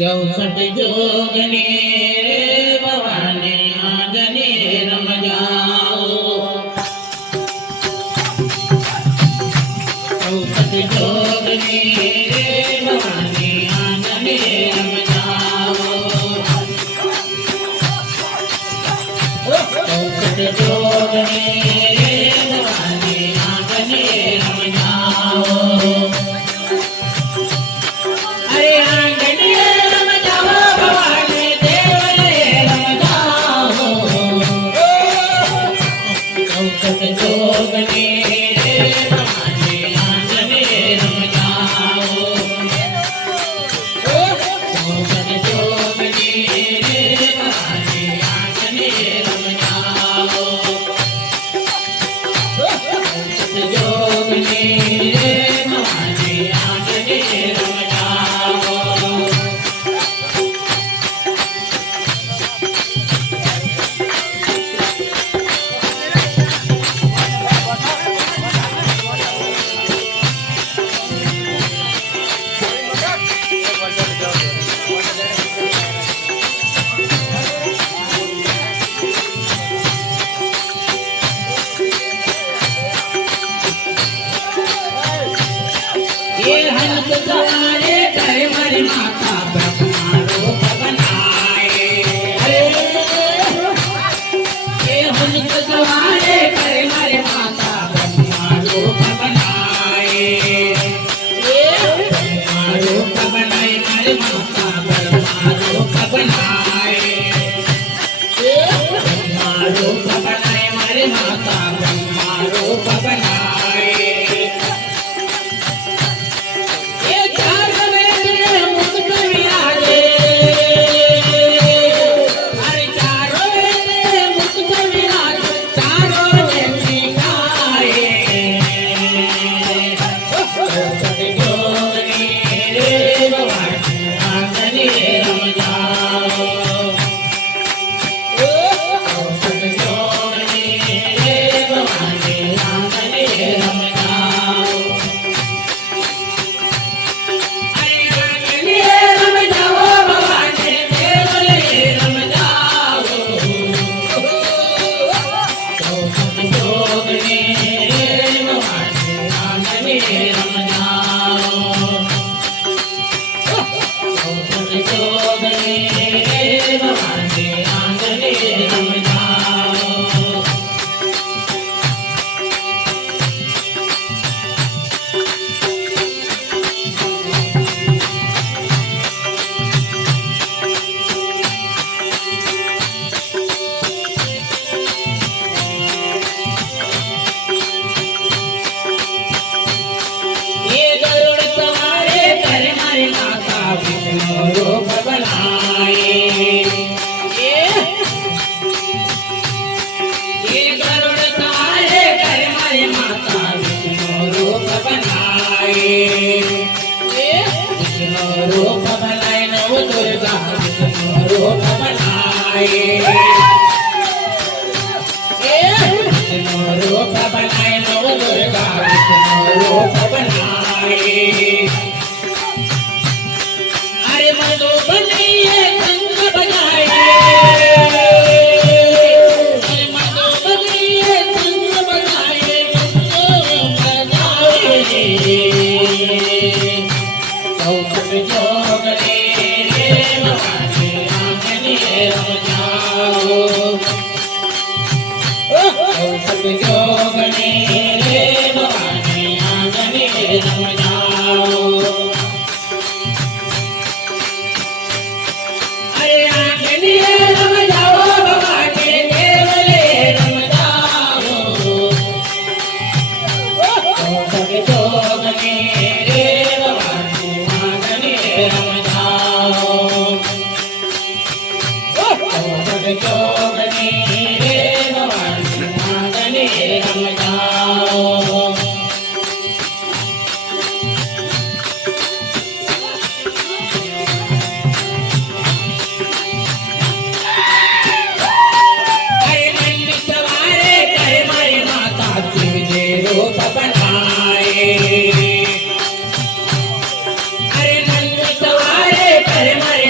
64 जोगने रे भवानी आंगने रम जाओ 64 जोगने रे भवानी आंगने रम जाओ 64 जोगने रे भवानी आंगने रम जाओ अरे आंगने रम जाओ भवानी देवले रम जाओ 64 जोगने रे भवानी आंगने रम जाओ 64 जोगने रे भवानी आंगने रम जाओ 64 जोगने रे भवानी आंगने रम जाओ ये हंस सवारे करे मरी माता ब्रह्मा रूप बनाए अरे ये हंस सवारे करे मरी माता ब्रह्मा रूप बनाए ये ब्रह्मा रूप बनाए मरी माता ब्रह्मा रूप बनाए ये ब्रह्मा रूप बनाए मरी माता ब्रह्मा रूप बनाए ये चार वेद मुक्त विराजे अरे चारों वेद मुक्त विराजे चारों वेद सिखाए 64 जोगने रे भवानी आंगने रम जाओ 64 जोगने रे भवानी आंगने रम जाओ अरे आंगने रम जाओ भवानी देवले रम जाओ 64 जोगने रे भवानी आंगने रम जाओ 64 जोगने रे भवानी आंगने रम जाओ ये गरुड़ सवारे करे मारी माता विष्णु रूप बनाए ये गरुड़ सवारे करे मारी माता विष्णु रूप बनाए ये विष्णु रूप बनाए नव दुर्गा विष्णु रूप बनाए ये विष्णु रूप बनाए नव दुर्गा विष्णु रूप बनाए अरे मधुबनी ये संग बजाए अरे मधुबनी ये संग बजाए संग बजाए 64 जोगने रे भवानी आंगने रम जाओ 64 जोगने रे भवानी आंगने रम जाओ अरे आंगने रम जाओ भवानी देवले रम जाओ 64 जोगने रे भवानी आंगने रम जाओ 64 जोगने रे भवानी आंगने रम जाओ अरे नंदी सवारे करे मारी माता शिव जी रूप बनाए अरे नंदी सवारे करे मारी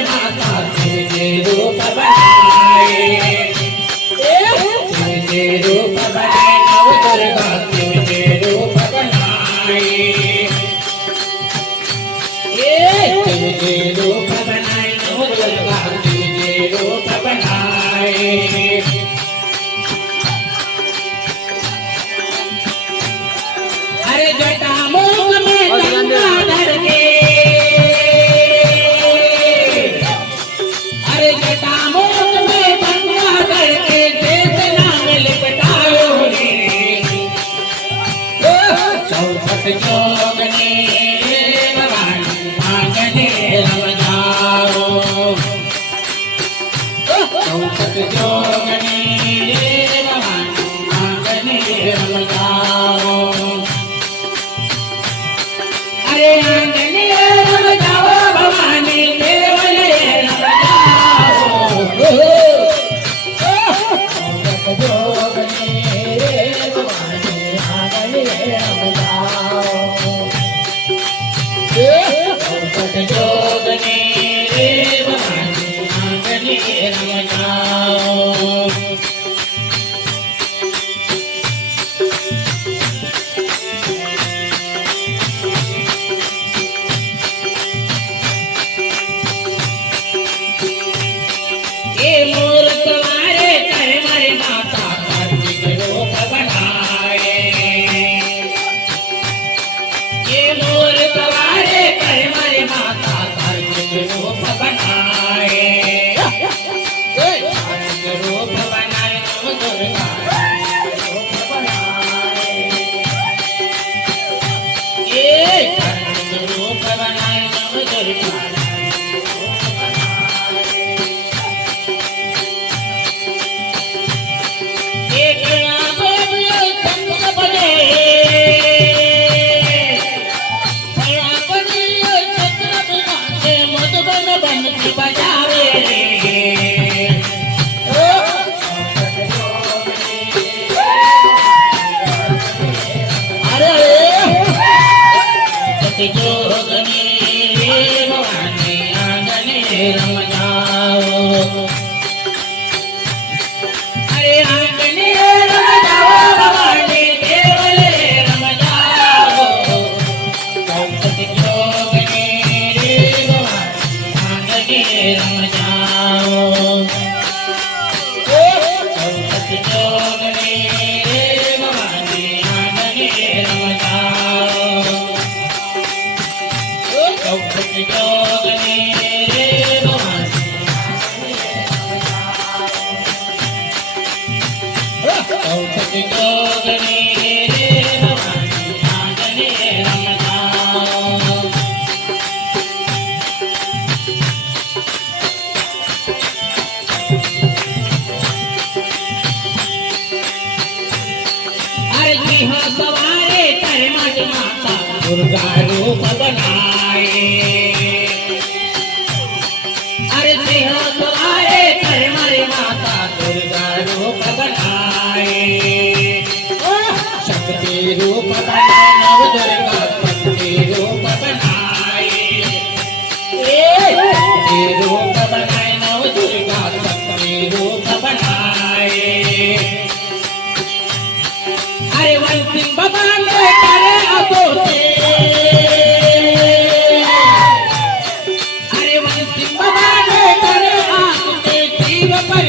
चौसठ जोगनी रे भवानी आंगने रम जाओ अरे आंगने रम जाओ भवानी देवले रम जाओ चौसठ जोगनी रे भवानी आंगने रम जाओ चौसठ जोगनी रे भवानी आंगने रम जाओ ये मोर सवारे करे मारे माता कार्तिक रूप बनाए ये मोर सवारे करे मारे माता कार्तिक रूप बनाए कार्तिक रूप बनाए नव दुर्गा रूप बनाए ये कार्तिक रूप बनाए नव दुर्गा एक बजावे अरे जोगनी रे भवानी आंगने रम जाओ अरे आंगने रम जाओ भवानी देवले रम जाओ चौसठ जोगनी रे भवानी आंगने रम जाओ चौसठ जोगनी रे भवानी आंगने रम जाओ चौसठ जोगनी रे भवानी चौसठ जोगनी रे भवानी आंगने रम जाओ अरे जी हाँ सवारे करे माटी माता दुर्गा रूप बनाए अरे जी हाँ सवारे करे मारी माता दुर्गा रूप बनाए शक्ति रूप बनाए नव दुर्गा शक्ति रूप बनाए शक्ति रूप बनाए नव दुर्गा शक्ति रूप बनाए अरे वंशिंग भगवान करे अपोते अरे वंशिंग भगवान करे आते जीव पर